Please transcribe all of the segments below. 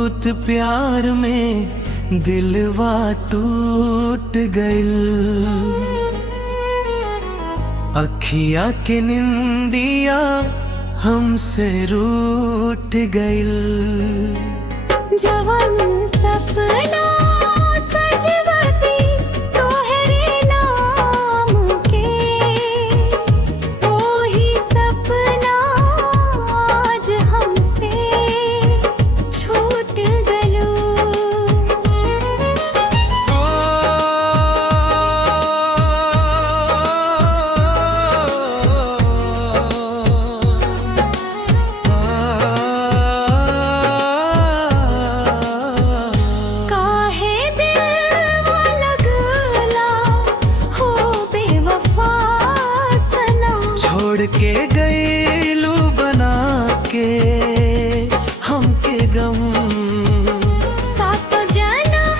बहुत प्यार में दिलवा टूट गइल। अखिया के निंदिया हमसे रूठ गइल। जवन सपना सजवती तोहरे नाम के, वही सपना आज हमसे छूट गलो। छोड़ के गईलू बना के हमके गम। सात जन्म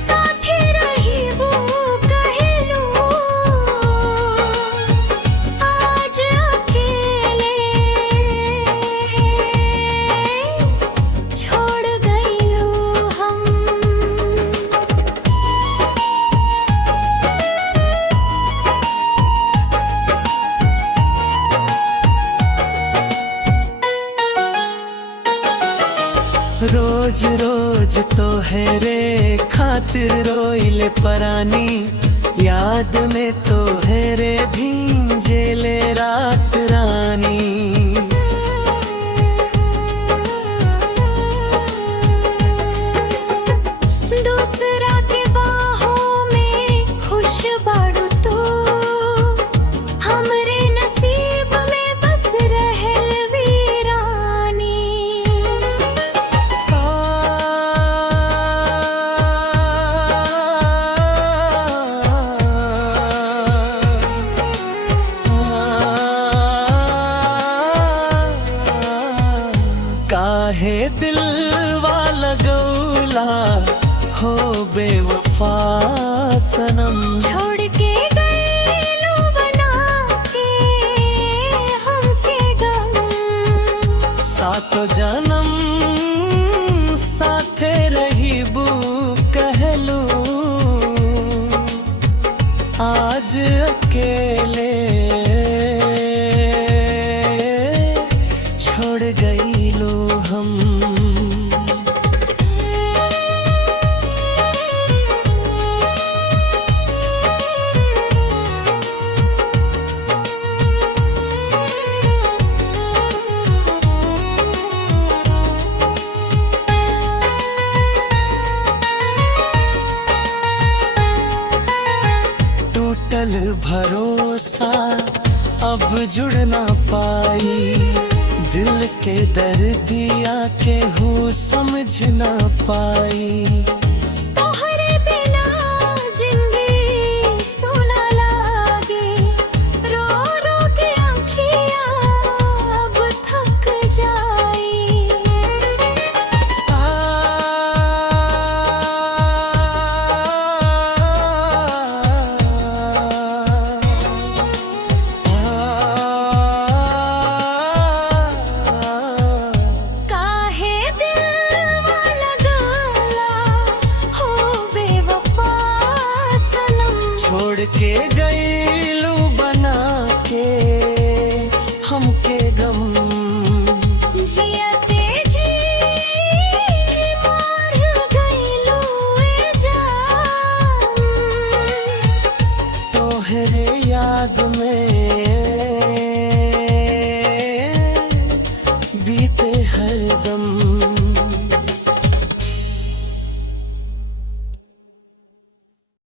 साथे रही वो कहलू, आज अकेले छोड़ गईलू हम। रोज रोज तोहरे खातिर रोइले परानी, याद में तोहरे भींजेले रात रानी। दूसरा के बाहों में खुश बाड़ू तू, हमरे नसीब में बस रहल वीरानी। काहे दिलवा लगौला हो बेवफा सनम। छोड़ के गईलू बना के हमके गम। सातो जन्म साथे रहीबू कहलू, आज अकेले छोड़ गईलू हम। टूटल भरोसा अब जुड़ ना पाई, दिल के दर्दिया के हूँ समझ ना पाई। तोहरे बिना जिंदगी सुना लागे, रो रो के आँखियाँ अब थक जाई। छोड़ के गईलू बना के हमके गम। जियते जी मार गईलू ए जान, तोहरे याद में